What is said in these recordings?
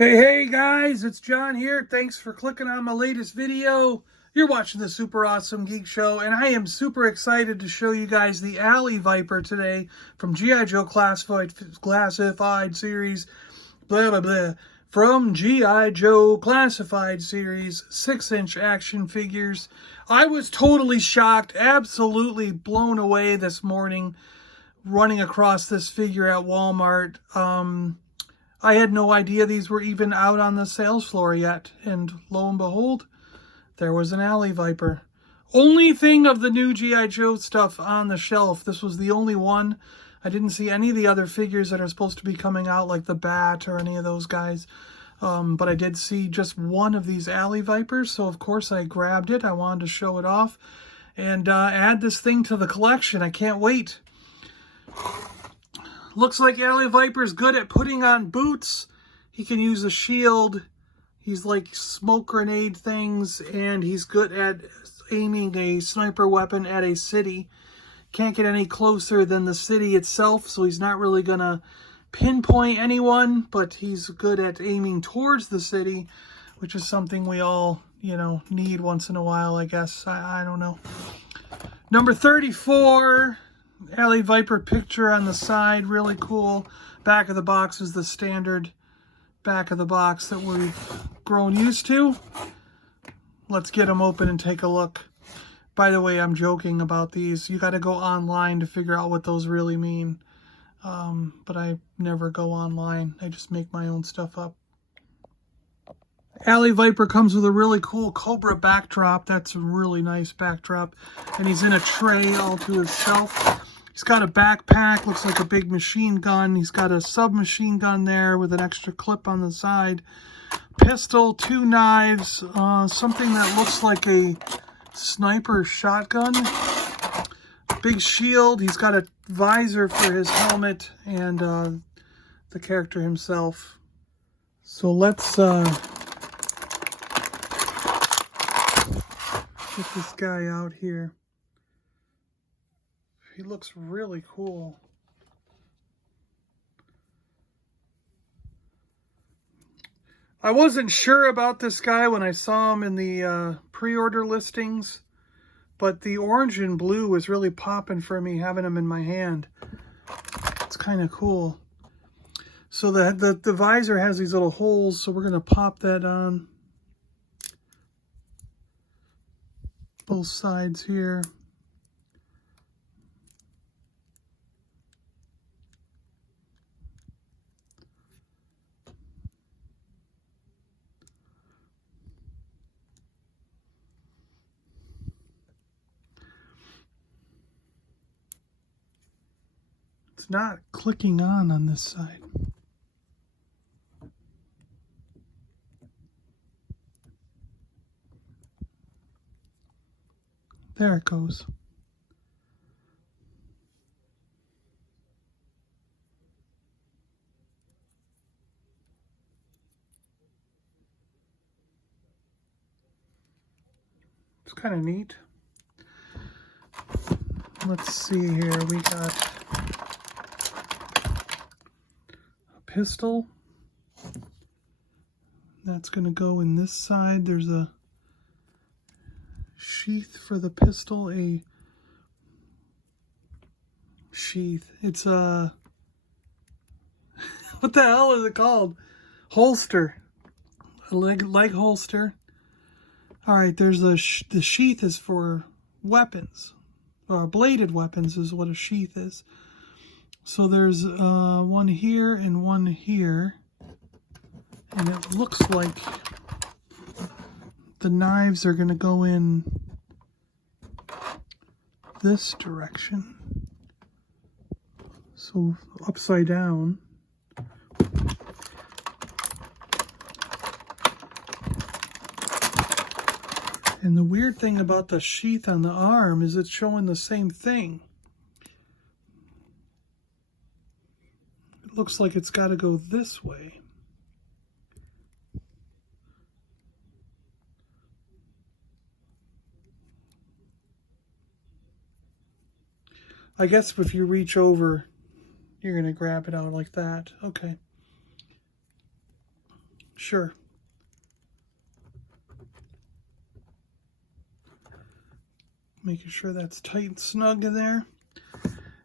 Hey guys, it's John here. Thanks for clicking on my latest video. You're watching the Super Awesome Geek Show, and I am super excited to show you guys the Alley Viper today from G.I. Joe Classified Series, blah blah blah. From G.I. Joe Classified Series, 6-inch action figures. I was totally shocked, absolutely blown away this morning running across this figure at Walmart. I had no idea these were even out on the sales floor yet, and lo and behold, there was an Alley Viper. Only thing of the new G.I. Joe stuff on the shelf. This was the only one. I didn't see any of the other figures that are supposed to be coming out, like the Bat or any of those guys. But I did see just one of these Alley Vipers, so of course I grabbed it. I wanted to show it off and add this thing to the collection. I can't wait. Looks like Alley Viper's good at putting on boots. He can use a shield. He's like smoke grenade things, and he's good at aiming a sniper weapon at a city. Can't get any closer than the city itself, so he's not really gonna pinpoint anyone, but he's good at aiming towards the city, which is something we all, need once in a while, I guess. I don't know. Number 34. Alley Viper picture on the side, really cool. Back of the box is the standard back of the box that we've grown used to. Let's get them open and take a look. By the way, I'm joking about these. You got to go online to figure out what those really mean. But I never go online. I just make my own stuff up. Alley Viper comes with a really cool Cobra backdrop. That's a really nice backdrop. And he's in a tray all to himself. He's got a backpack, looks like a big machine gun. He's got a submachine gun there with an extra clip on the side. Pistol, 2 knives, something that looks like a sniper shotgun. Big shield. He's got a visor for his helmet and the character himself. So let's get this guy out here. He looks really cool. I wasn't sure about this guy when I saw him in the pre-order listings, but the orange and blue was really popping for me having him in my hand. It's kind of cool. So the visor has these little holes, so we're going to pop that on both sides here. It's not clicking on this side. There it goes. It's kind of neat. Let's see here. We got a pistol. That's going to go in this side. There's a sheath for the pistol. A sheath. It's a... what the hell is it called? Holster. A leg holster. Alright, there's the sheath is for weapons. Bladed weapons is what a sheath is. So there's one here and one here. And it looks like the knives are going to go in this direction. So upside down. And the weird thing about the sheath on the arm is it's showing the same thing. It looks like it's got to go this way. I guess if you reach over, you're going to grab it out like that. Okay. Sure. Making sure that's tight and snug in there.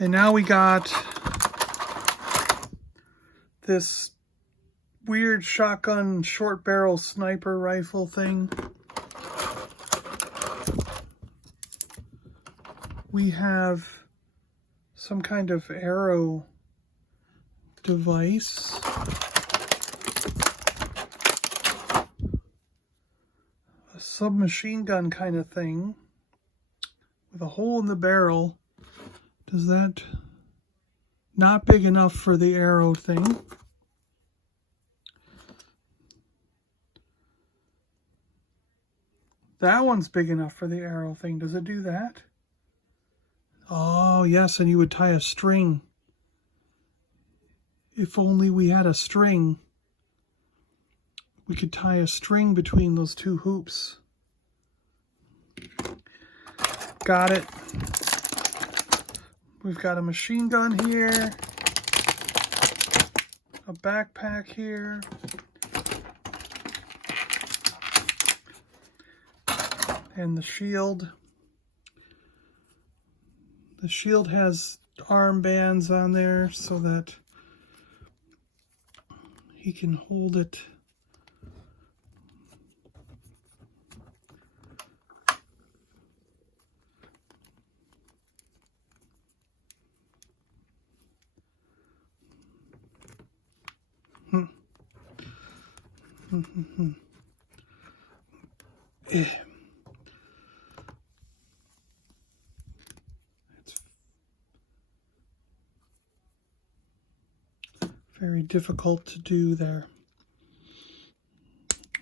And now we got this weird shotgun short barrel sniper rifle thing. We have some kind of arrow device. A submachine gun kind of thing with a hole in the barrel. Does that... Not big enough for the arrow thing. That one's big enough for the arrow thing. Does it do that? Oh, yes, and you would tie a string. If only we had a string. We could tie a string between those two hoops. Got it. We've got a machine gun here. A backpack here. And the shield. The shield has armbands on there so that he can hold it. It's very difficult to do there.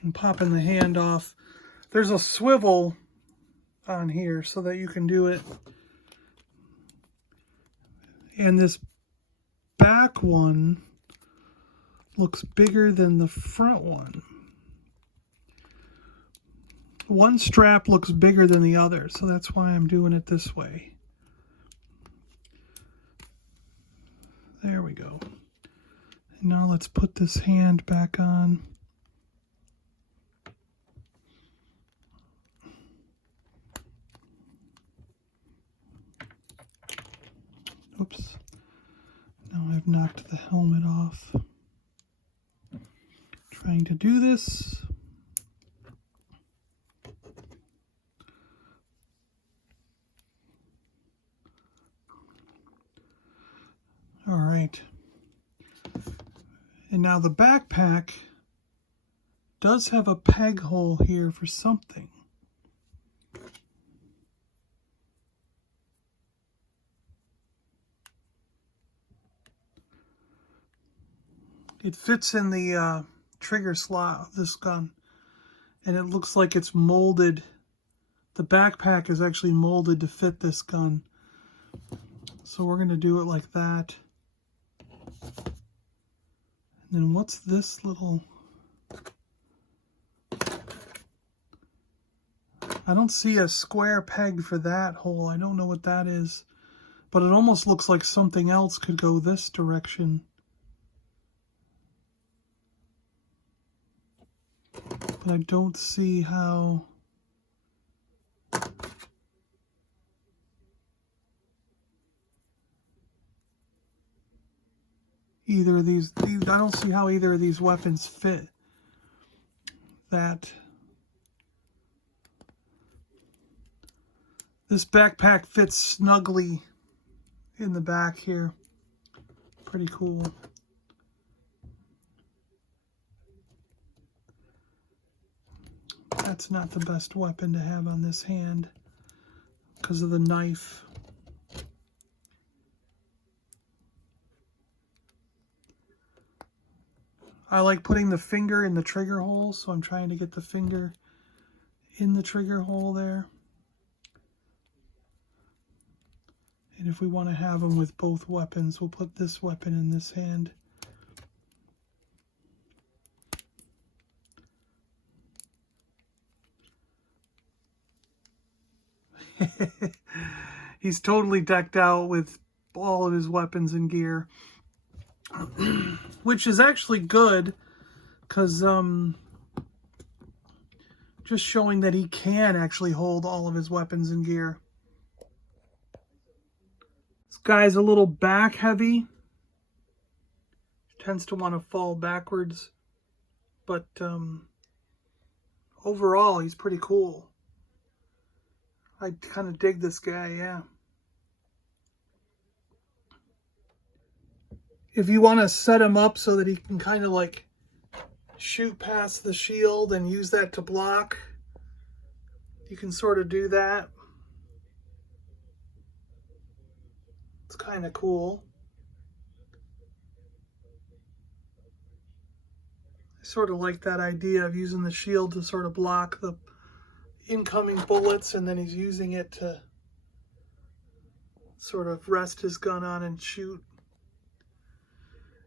And popping the hand off. There's a swivel on here so that you can do it. And this back one looks bigger than the front one. One strap looks bigger than the other, so that's why I'm doing it this way. There we go. And now let's put this hand back on. Oops. Now I've knocked the helmet off. Trying to do this. All right. And now the backpack does have a peg hole here for something. It fits in the trigger slot of this gun, and it looks like it's molded. The backpack is actually molded to fit this gun. So we're going to do it like that. And then what's this little... I don't see a square peg for that hole. I don't know what that is. But it almost looks like something else could go this direction. But I don't see how... either of these, I don't see how either of these weapons fit that. This backpack fits snugly in the back here. Pretty cool. That's not the best weapon to have on this hand because of the knife. I like putting the finger in the trigger hole, so I'm trying to get the finger in the trigger hole there. And if we want to have them with both weapons, we'll put this weapon in this hand. He's totally decked out with all of his weapons and gear. Which is actually good, because just showing that he can actually hold all of his weapons and gear. This guy's a little back heavy. Tends to want to fall backwards. But overall, he's pretty cool. I kind of dig this guy, yeah. If you want to set him up so that he can kind of like shoot past the shield and use that to block, you can sort of do that. It's kind of cool. I sort of like that idea of using the shield to sort of block the incoming bullets, and then he's using it to sort of rest his gun on and shoot.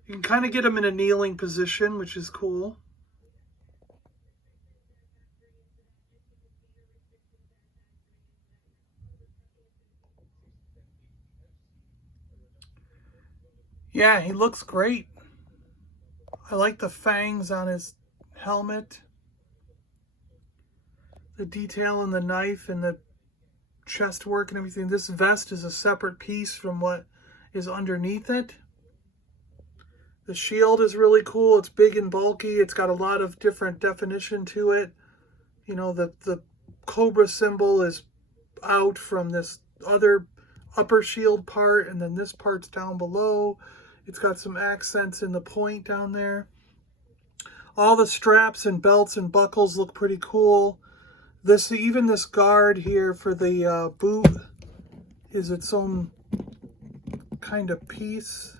You can kind of get him in a kneeling position, which is cool. Yeah, he looks great. I like the fangs on his helmet. The detail in the knife and the chest work and everything. This vest is a separate piece from what is underneath it. The shield is really cool. It's big and bulky. It's got a lot of different definition to it. You know, the Cobra symbol is out from this other upper shield part, and then this part's down below. It's got some accents in the point down there. All the straps and belts and buckles look pretty cool. Even this guard here for the boot is its own kind of piece.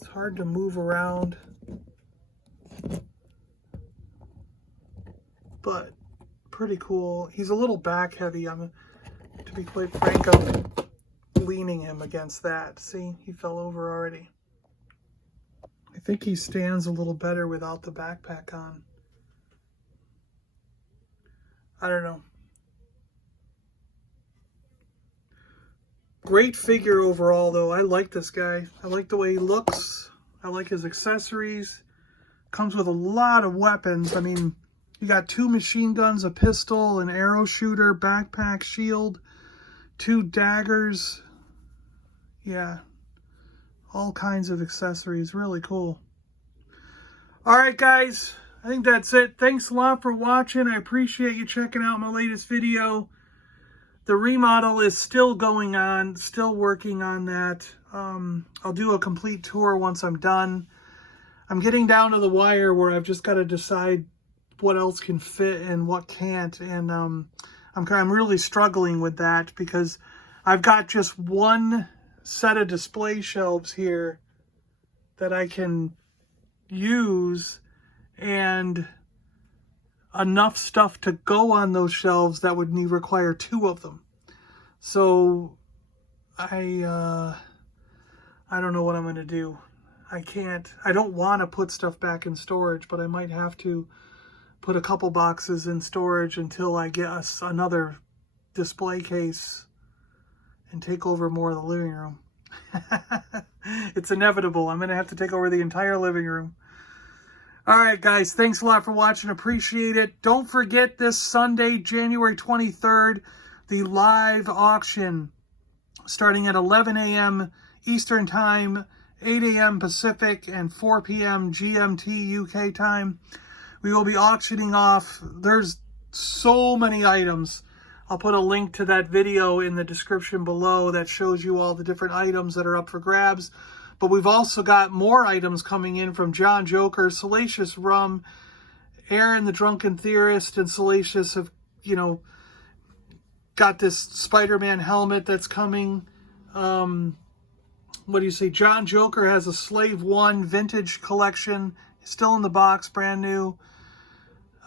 It's hard to move around, but pretty cool. He's a little back heavy. To be quite frank, I'm leaning him against that. See, he fell over already. I think he stands a little better without the backpack on. I don't know. Great figure overall, though. I like this guy. I like the way he looks. I like his accessories. Comes with a lot of weapons. I mean, you got 2 machine guns, a pistol, an arrow shooter, backpack, shield, 2 daggers. Yeah. All kinds of accessories. Really cool. All right, guys. I think that's it. Thanks a lot for watching. I appreciate you checking out my latest video. The remodel is still going on, still working on that. I'll do a complete tour once I'm done. I'm getting down to the wire where I've just got to decide what else can fit and what can't. And I'm really struggling with that because I've got just one set of display shelves here that I can use, and enough stuff to go on those shelves that would require 2 of them. So I don't know what I'm going to do. I don't want to put stuff back in storage, but I might have to put a couple boxes in storage until I get us another display case and take over more of the living room. It's inevitable. I'm going to have to take over the entire living room. All right, guys, thanks a lot for watching. Appreciate it. Don't forget this Sunday, January 23rd, the live auction starting at 11 a.m. Eastern Time, 8 a.m. Pacific, and 4 p.m. GMT UK time. We will be auctioning off. There's so many items. I'll put a link to that video in the description below that shows you all the different items that are up for grabs. But we've also got more items coming in from John Joker, Salacious Rum, Aaron the Drunken Theorist, and Salacious have, got this Spider-Man helmet that's coming. What do you say? John Joker has a Slave 1 vintage collection, still in the box, brand new.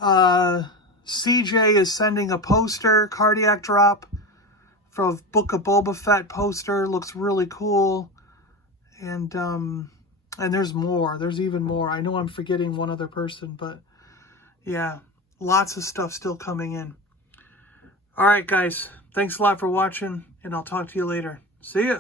CJ is sending a poster, Cardiac Drop, from Book of Boba Fett poster. Looks really cool. And there's more. There's even more. I know I'm forgetting one other person, but yeah, lots of stuff still coming in. All right, guys. Thanks a lot for watching, and I'll talk to you later. See ya.